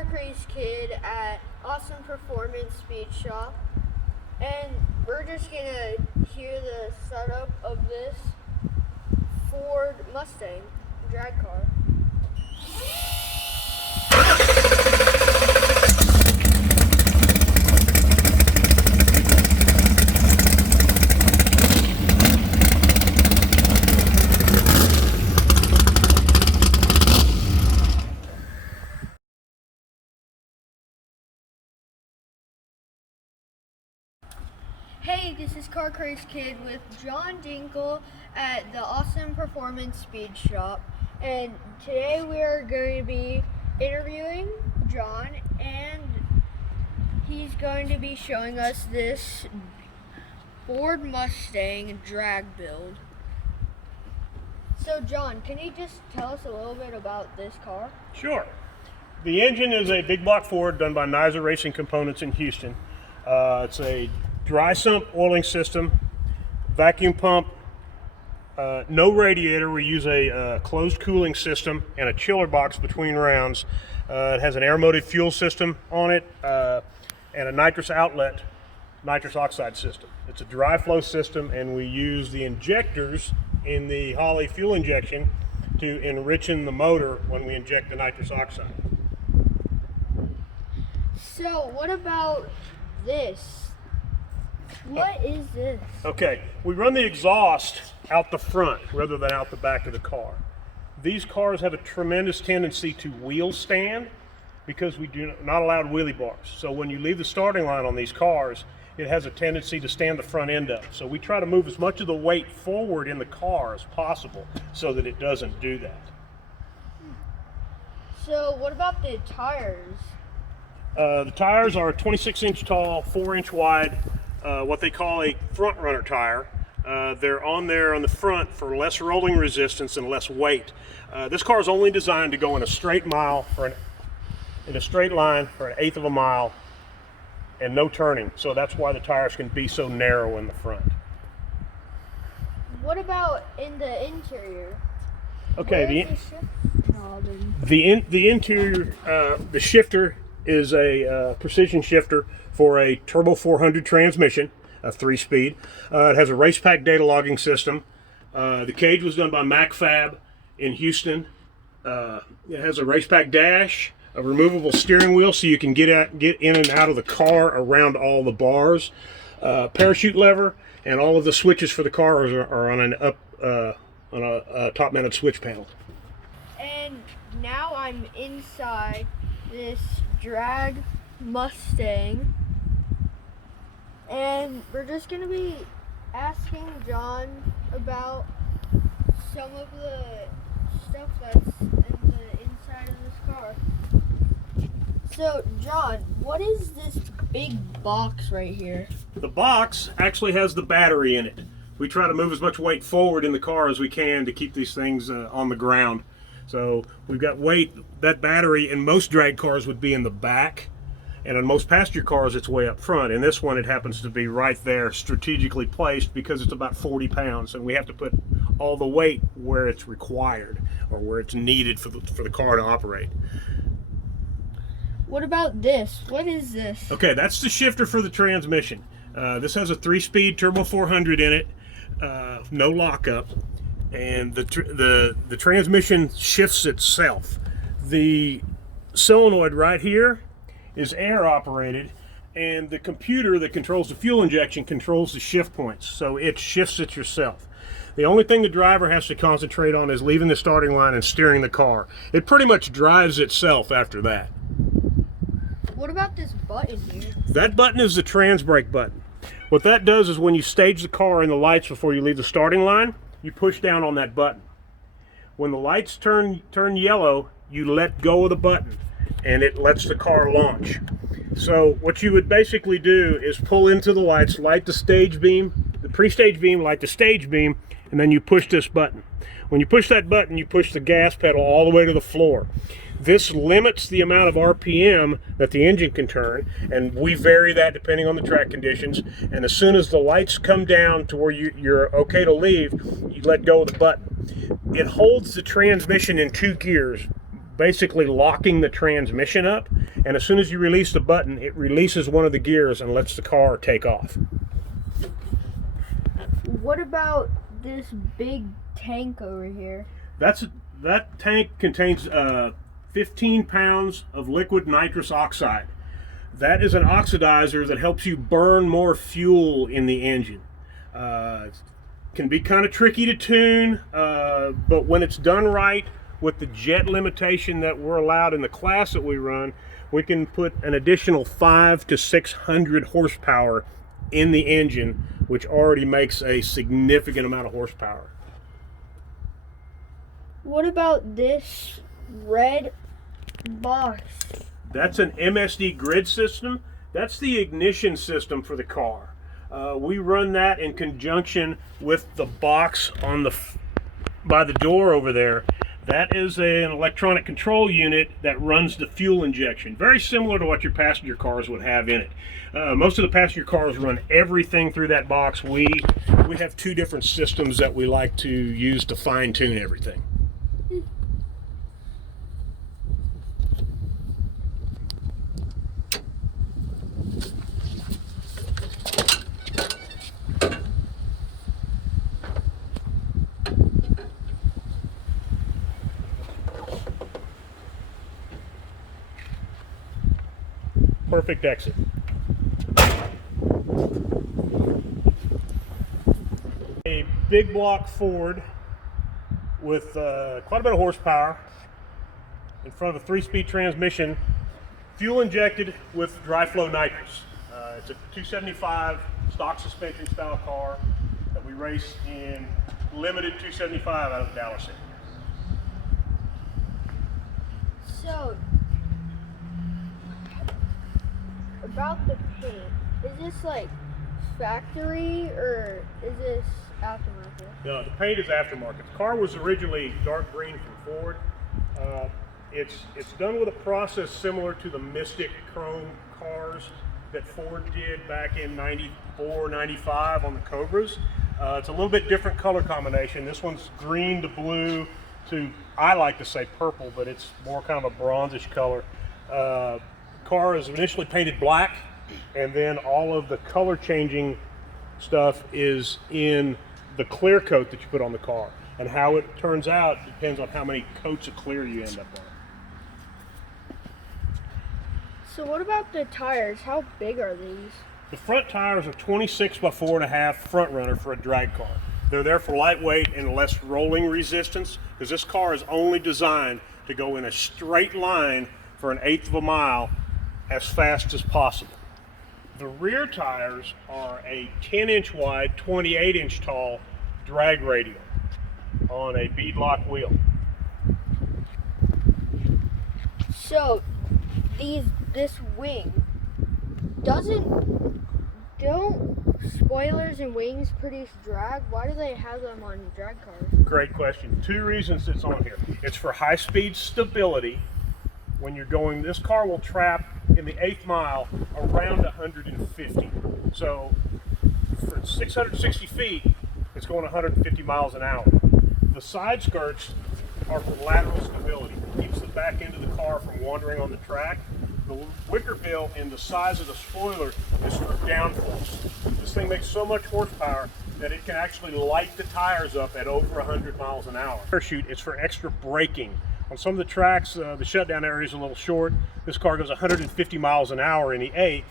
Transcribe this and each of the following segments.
CARCRAZEDKID at Awesome Performance Speed Shop, and we're just gonna hear the setup of this Ford Mustang drag car. Hey, this is CARCRAZEDKID with John Dinkle at the Awesome Performance Speed Shop, and today we are going to be interviewing John, and he's going to be showing us this Ford Mustang drag build. So John, can you just tell us a little bit about this car? Sure. The engine is a big block Ford done by Niza Racing Components in Houston. It's a dry sump oiling system, vacuum pump, no radiator. We use a closed cooling system and a chiller box between rounds. It has an air-moated fuel system on it and a nitrous outlet, nitrous oxide system. It's a dry flow system, and we use the injectors in the Holley fuel injection to enrichen the motor when we inject the nitrous oxide. So what about this? What is this? Okay, we run the exhaust out the front rather than out the back of the car. These cars have a tremendous tendency to wheel stand because we do not allow wheelie bars. So when you leave the starting line on these cars, it has a tendency to stand the front end up. So we try to move as much of the weight forward in the car as possible so that it doesn't do that. So what about the tires? The tires are 26-inch tall, 4-inch wide, what they call a front runner tire. They're on there on the front for less rolling resistance and less weight. This car is only designed to go in a straight mile in a straight line for an eighth of a mile and no turning. So that's why the tires can be so narrow in the front. What about in the interior? Okay, the interior, the shifter is a precision shifter for a Turbo 400 transmission, a 3-speed. It has a race pack data logging system. The cage was done by MacFab in Houston. It has a race pack dash, a removable steering wheel so you can get in and out of the car around all the bars, parachute lever, and all of the switches for the car are on a top-mounted switch panel. And now I'm inside this drag Mustang, and we're just going to be asking John about some of the stuff that's in the inside of this car. So John, what is this big box right here? The box actually has the battery in it. We try to move as much weight forward in the car as we can to keep these things on the ground. So we've got weight. That battery in most drag cars would be in the back, and in most passenger cars it's way up front. In this one it happens to be right there, strategically placed, because it's about 40 pounds, and we have to put all the weight where it's required or where it's needed for the car to operate. What about this? What is this? Okay, that's the shifter for the transmission. This has a 3-speed Turbo 400 in it, no lockup, and the transmission shifts itself. The solenoid right here is air operated, and the computer that controls the fuel injection controls the shift points, so it shifts it yourself. The only thing the driver has to concentrate on is leaving the starting line and steering the car. It pretty much drives itself after that. What about this button here? That button is the trans brake button. What that does is when you stage the car in the lights before you leave the starting line, you push down on that button. When the lights turn yellow, you let go of the button and it lets the car launch. So what you would basically do is pull into the lights, light the stage beam, the pre-stage beam, light the stage beam, and then you push this button. When you push that button, you push the gas pedal all the way to the floor. This limits the amount of RPM that the engine can turn, and we vary that depending on the track conditions. And as soon as the lights come down to where you're okay to leave, you let go of the button. It holds the transmission in 2 gears, basically locking the transmission up, and as soon as you release the button, it releases one of the gears and lets the car take off. What about this big tank over here? That tank contains 15 pounds of liquid nitrous oxide. That is an oxidizer that helps you burn more fuel in the engine. It can be kind of tricky to tune, but when it's done right with the jet limitation that we're allowed in the class that we run, we can put an additional 500 to 600 horsepower in the engine, which already makes a significant amount of horsepower. What about this red box? That's an MSD grid system. That's the ignition system for the car. We run that in conjunction with the box on by the door over there. That is an electronic control unit that runs the fuel injection, very similar to what your passenger cars would have in it. Most of the passenger cars run everything through that box. We have two different systems that we like to use to fine-tune everything. Perfect exit. A big block Ford with quite a bit of horsepower in front of a 3-speed transmission, fuel injected with dry flow nitrous. It's a 275 stock suspension style car that we race in limited 275 out of the Dallas area. So, about the paint, is this like factory or is this aftermarket? No, the paint is aftermarket. The car was originally dark green from Ford. It's done with a process similar to the Mystic Chrome cars that Ford did back in 94, 95 on the Cobras. It's a little bit different color combination. This one's green to blue to, I like to say purple, but it's more kind of a bronzish color. Car is initially painted black, and then all of the color changing stuff is in the clear coat that you put on the car. And how it turns out depends on how many coats of clear you end up on. So what about the tires? How big are these? The front tires are 26 by 4.5 front runner for a drag car. They're there for lightweight and less rolling resistance, because this car is only designed to go in a straight line for 1/8 of a mile as fast as possible. The rear tires are a 10-inch wide, 28-inch tall drag radial on a beadlock wheel. So this wing don't spoilers and wings produce drag? Why do they have them on drag cars? Great question. 2 reasons it's on here. It's for high-speed stability. When you're going, this car will trap in the 8th mile around 150. So for 660 feet, it's going 150 miles an hour. The side skirts are for lateral stability. It keeps the back end of the car from wandering on the track. The wicker bill and the size of the spoiler is for downforce. This thing makes so much horsepower that it can actually light the tires up at over 100 miles an hour. Parachute is for extra braking. On some of the tracks, the shutdown area is a little short. This car goes 150 miles an hour in the 8th,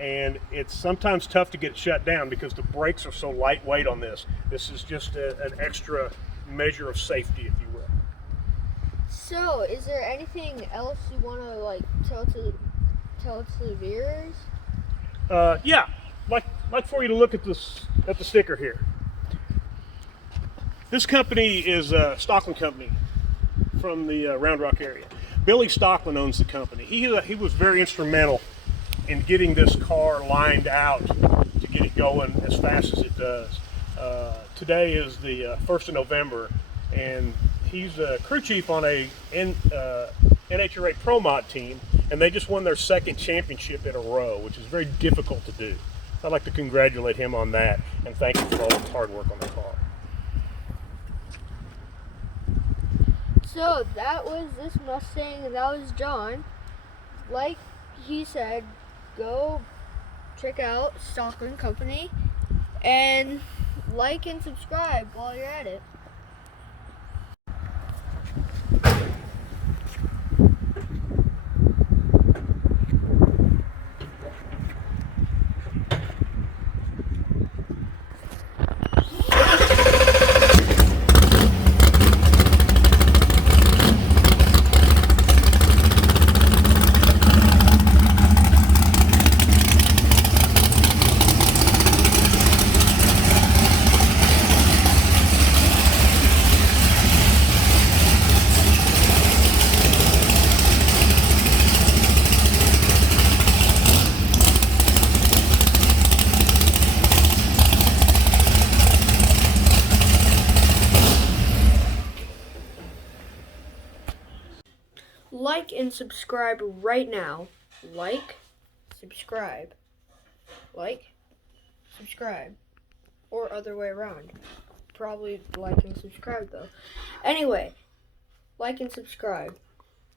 and it's sometimes tough to get it shut down because the brakes are so lightweight on this. This is just an extra measure of safety, if you will. So, is there anything else you want to tell to the viewers? Yeah, like for you to look at the sticker here. This company is a Stockland company from the Round Rock area. Billy Stockland owns the company. He was very instrumental in getting this car lined out to get it going as fast as it does. Today is the 1st of November, and he's a crew chief on a NHRA Pro Mod team, and they just won their 2nd championship in a row, which is very difficult to do. I'd like to congratulate him on that and thank him for all his hard work on the car. So that was this Mustang, and that was John. Like he said, go check out Stockland Company and like and subscribe while you're at it. Like and subscribe right now. Like, subscribe. Like, subscribe. Or other way around. Probably like and subscribe though. Anyway, like and subscribe.